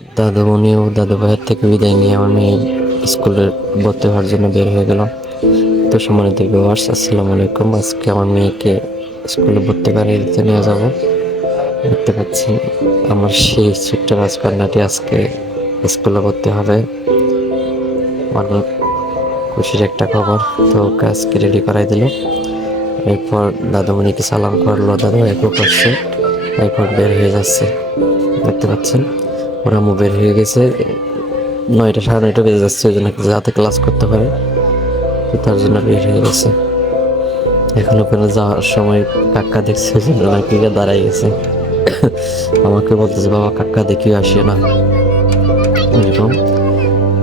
দাদুমণি ও দাদু ভাইয়ের থেকে বিদায় নিয়ে আমার মেয়ে স্কুলে ভর্তি হওয়ার জন্য বের হয়ে গেল। তো সম্মানিত ভিউয়ার্স, আসসালামু আলাইকুম। আজকে আমার মেয়েকে স্কুলে ভর্তি করিয়ে দিতে নিয়ে যাব। দেখতে পাচ্ছেন আমার সেই ছোট্ট রাজকন্যাটি আজকে স্কুলে ভর্তি হবে। অনেক খুশির একটা খবর। তো ওকে আজকে রেডি করাই দিল। এরপর দাদুমণিকে সালাম করলো, দাদু ভাইকেও করছে। এরপর বের হয়ে যাচ্ছে। দেখতে পাচ্ছেন ওরা বের হয়ে গেছে। 9টা 9:30 বেজে যাচ্ছে, ওই জন্য যাতে ক্লাস করতে পারে তো তার জন্য বের হয়ে গেছে। এখন ওখানে যাওয়ার সময় কাকা দেখছে, ওই জন্য নাকি দাঁড়াই গেছে। আমাকে বলতেছে, বাবা কাকা দেখিও আসে না এরকম।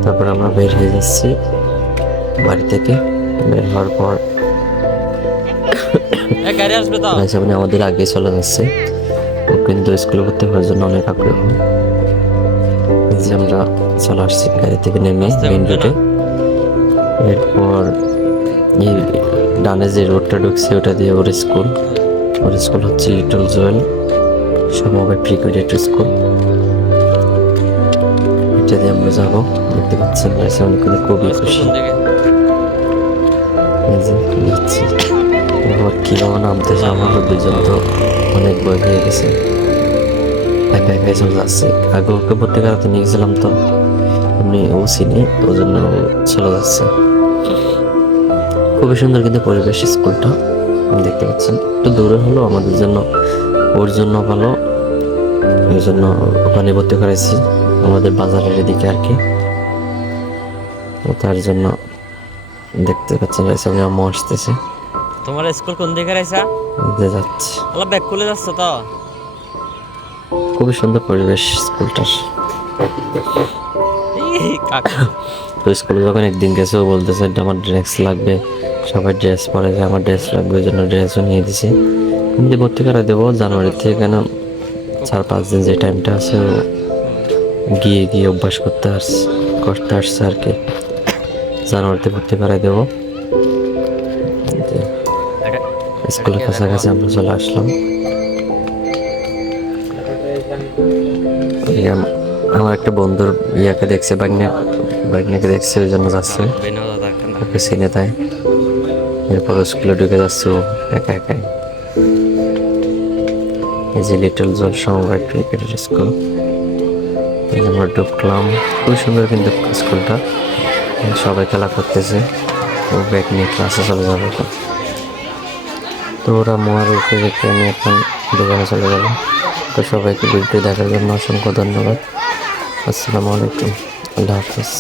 তারপর আমরা বের হয়ে যাচ্ছি বাড়ি থেকে। বের হওয়ার পর আমাদের আগে চলে যাচ্ছে। ও কিন্তু স্কুলে ভর্তি হওয়ার জন্য অনেক আগ্রহ। যে আমরা চলে আসছি গাড়ি থেকে নেমে মেইন রোডে। এরপর এই ডানে যে রোডটা ঢুকছে ওটা দিয়ে ওর স্কুল হচ্ছে লিটল জয়েল সমবায় প্রিক্যাডেট স্কুল। এটা দিয়ে আমরা যাবো। দেখতে পাচ্ছেন অনেক খুবই খুশি। যাচ্ছি এবার কীভাবে নামতেছে, আমাদের দুজন তো অনেক ভয় হয়ে গেছে। একা একাই চলে যাচ্ছে। আগে ওকে ভর্তি করাতে নিয়ে গেছিলাম, তো এমনি ও চিনি, ওই জন্য চলে যাচ্ছে। খুবই সুন্দর কিন্তু পরিবেশ স্কুলটা দেখতে পাচ্ছেন। একটু দূরে হলো আমাদের জন্য, ওর জন্য ভালো, ওই জন্য ওখানে ভর্তি করেছি আমাদের বাজারের এদিকে আর কি। তার জন্য দেখতে পাচ্ছেন সামনে আম্মু আসতেছে। তোমার স্কুল কোন দিকে রাইছা? যাচ্ছে আলা ব্যাগ খুলে যাচ্ছে তো। খুবই সুন্দর পরিবেশ স্কুলটার। তো স্কুলে যখন একদিন গেছে ও বলতেছে আমার ড্রেস লাগবে, সবাই ড্রেস পরে যায়, আমার ড্রেস লাগবে, ওই জন্য ড্রেসও নিয়ে দিছি। কিন্তু ভর্তি করে দেবো জানুয়ারি থেকে, কেন 4-5 দিন যে টাইমটা আছে ও গিয়ে অভ্যাস করতে আসছে আর কি। জানুয়ারিতে ভর্তি করে দেবো। স্কুলের কাছাকাছি আমরা চলে আসলাম। আমার একটা বন্ধুর ইয়াকে দেখছে, বাগনাকে দেখছে, ওই জন্য যাচ্ছে, ওকে চিনে তাই। এরপর স্কুলে ঢুকে যাচ্ছে ও একা একাই। এই যে লিটল জল সমবায় ক্রিকেটের স্কুল, আমরা ঢুকলাম। খুবই সুন্দর কিন্তু স্কুলটা। সবাই খেলা করতেছে, ও ব্যাগ নিয়ে ক্লাসে চলে যাবে। তো ওরা মোয়ার উঠে রেখে আমি এখন দোকানে চলে যাবো। তো সবাইকে ভিডিও দেখার জন্য অসংখ্য ধন্যবাদ। আসসালামু আলাইকুম, আল্লাহ হাফিজ।